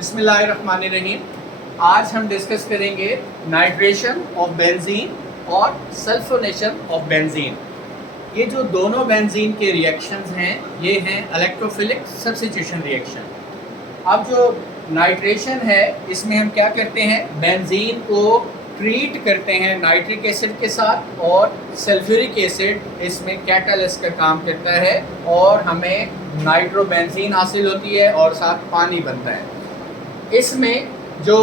बिस्मिल्लाहिर्रहमानिर्रहीम। आज हम डिस्कस करेंगे नाइट्रेशन ऑफ बेंजीन और सल्फोनेशन ऑफ बेंजीन। ये जो दोनों बेंजीन के रिएक्शंस हैं ये हैं इलेक्ट्रोफिलिक सब्स्टिट्यूशन रिएक्शन। अब जो नाइट्रेशन है इसमें हम क्या करते हैं, बेंजीन को ट्रीट करते हैं नाइट्रिक एसिड के साथ और सल्फ्यूरिक एसिड इसमें कैटालिस्ट का काम करता है और हमें नाइट्रोबेंजीन हासिल होती है और साथ पानी बनता है। इसमें जो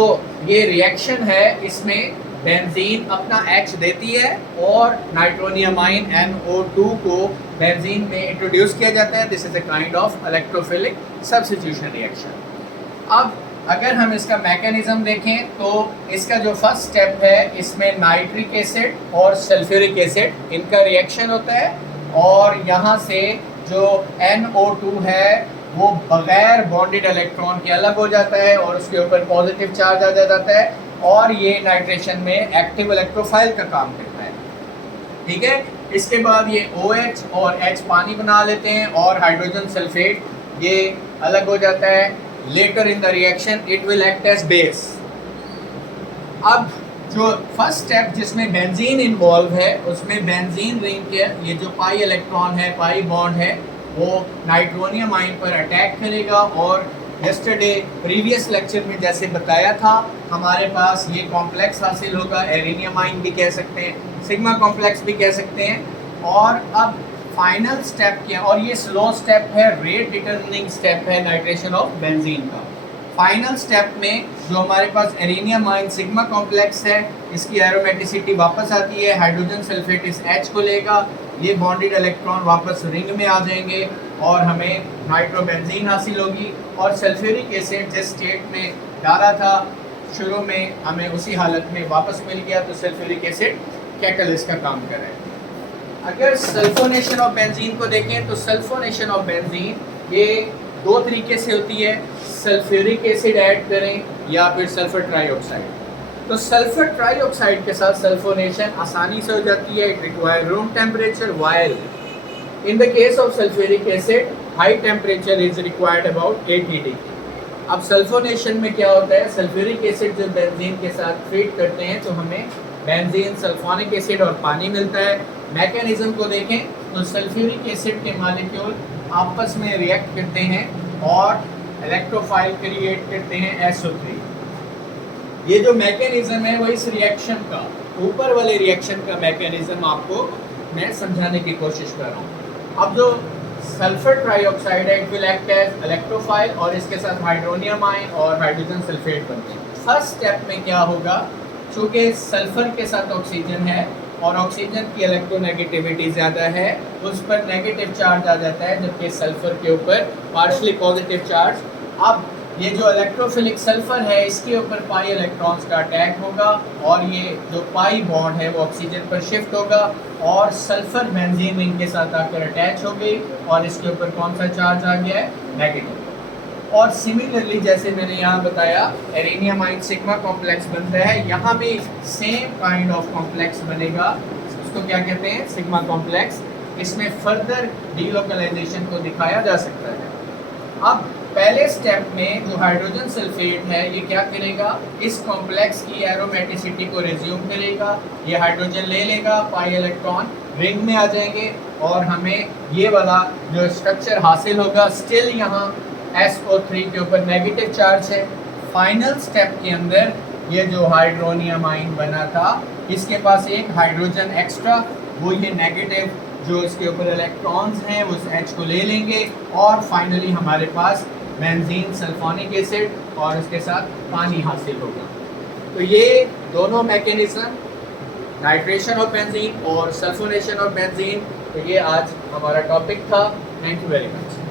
ये रिएक्शन है इसमें बेंजीन अपना H देती है और नाइट्रोनियमाइन NO2 को बेंजीन में इंट्रोड्यूस किया जाता है। This is a kind of electrophilic substitution reaction. अब अगर हम इसका मैकेनिज्म देखें तो इसका जो फर्स्ट स्टेप है इसमें नाइट्रिक एसिड और सल्फ्यूरिक एसिड इनका रिएक्शन होता है और यहाँ से जो NO2 है वो बगैर बॉन्डेड इलेक्ट्रॉन के अलग हो जाता है और उसके ऊपर पॉजिटिव चार्ज आ जाता है और ये नाइट्रेशन में एक्टिव इलेक्ट्रोफाइल का काम करता है। ठीक है, इसके बाद ये OH और H पानी बना लेते हैं और हाइड्रोजन सल्फेट ये अलग हो जाता है। Later in the reaction it will act as base. अब जो फर्स्ट स्टेप जिसमें बेंजीन इन्वॉल्व है उसमें बेंजीन रिंग के ये जो पाई इलेक्ट्रॉन है, पाई बॉन्ड है, वो नाइट्रोनियम आयन पर अटैक करेगा और यस्टरडे प्रीवियस लेक्चर में जैसे बताया था हमारे पास ये कॉम्प्लेक्स हासिल होगा, एरेनियम आयन भी कह सकते हैं, सिग्मा कॉम्प्लेक्स भी कह सकते हैं। और अब फाइनल स्टेप क्या, और ये स्लो स्टेप है, रेट डिटरमिनिंग स्टेप है नाइट्रेशन ऑफ बेंजीन का। फाइनल स्टेप में जो हमारे पास एरेनियम आयन सिग्मा कॉम्प्लेक्स है इसकी एरोमेटिसिटी वापस आती है, हाइड्रोजन सल्फेट इस H को लेगा, ये बॉन्डेड इलेक्ट्रॉन वापस रिंग में आ जाएंगे और हमें नाइट्रोबेंजीन हासिल होगी। और सल्फ्यूरिक एसिड जिस स्टेट में डाला था शुरू में हमें उसी हालत में वापस मिल गया, तो सल्फ्यूरिक एसिड कैटलिस्ट का काम कर रहा है। अगर सल्फोनेशन ऑफ बेंजीन को देखें तो सल्फोनेशन ऑफ बेंजीन ये दो तरीके से होती है, सल्फ्यूरिक एसिड ऐड करें या फिर सल्फर ट्राईऑक्साइड। तो सल्फर ट्राईऑक्साइड के साथ सल्फोनेशन आसानी से हो जाती है, it require room temperature, while in the case of sulphuric acid high temperature is required about 80 degree. अब सल्फोनेशन में क्या होता है, सल्फ्यूरिक एसिड जो बेंजीन के साथ ट्रीट करते हैं तो हमें बेंजीन, सल्फोनिक एसिड और पानी मिलता है। मैकेनिज्म को देखें तो सल्फ्यूरिक एसिड के मॉलिक्यूल आपस में रिएक्ट करते हैं और इलेक्ट्रोफाइल क्रिएट करते हैं SO3। ये जो मैकेनिज्म है वो इस रिएक्शन का, ऊपर वाले रिएक्शन का मैकेनिज्म आपको मैं समझाने की कोशिश कर रहा हूँ। अब जो सल्फर ट्राईऑक्साइड है it will act as electrophile और इसके साथ हाइड्रोनियम आयन और हाइड्रोजन सल्फेट बनते हैं। फर्स्ट स्टेप में क्या होगा, चूँकि सल्फर के साथ ऑक्सीजन है और ऑक्सीजन की इलेक्ट्रोनेगेटिविटी ज़्यादा है, उस पर नेगेटिव चार्ज आ जाता है, जबकि सल्फर के ऊपर पार्शली पॉजिटिव चार्ज। अब ये जो इलेक्ट्रोफिलिक सल्फर है इसके ऊपर पाई इलेक्ट्रॉन्स का अटैक होगा और ये जो पाई बॉन्ड है वो ऑक्सीजन पर शिफ्ट होगा और सल्फर बेंजीन रिंग के साथ आकर अटैच हो गई और इसके ऊपर कौन सा चार्ज आ गया है, नेगेटिव। और सिमिलरली जैसे मैंने यहाँ बताया एरेनियम आयन सिग्मा कॉम्प्लेक्स बनता है, यहाँ भी सेम काइंड ऑफ कॉम्प्लेक्स बनेगा, उसको क्या कहते हैं, सिग्मा कॉम्प्लेक्स। इसमें फर्दर डीलोकलाइजेशन को दिखाया जा सकता है। अब पहले स्टेप में जो हाइड्रोजन सल्फेट है ये क्या करेगा, इस कॉम्प्लेक्स की एरोमेटिसिटी को रिज्यूम करेगा, ये हाइड्रोजन ले लेगा, पाई इलेक्ट्रॉन रिंग में आ जाएंगे और हमें ये वाला जो स्ट्रक्चर हासिल होगा। स्टिल यहाँ SO3 के ऊपर नेगेटिव चार्ज है। फाइनल स्टेप के अंदर ये जो हाइड्रोनियम आयन बना था इसके पास एक हाइड्रोजन एक्स्ट्रा, वो ये नेगेटिव जो इसके ऊपर इलेक्ट्रॉन्स हैं वो उस H को ले लेंगे और फाइनली हमारे पास बेंजीन, सल्फोनिक एसिड और उसके साथ पानी हासिल होगा। तो ये दोनों मैकेनिज्म, नाइट्रेशन ऑफ बेंजीन और सल्फोनेशन ऑफ बेंजीन, तो ये आज हमारा टॉपिक था। Thank you very much.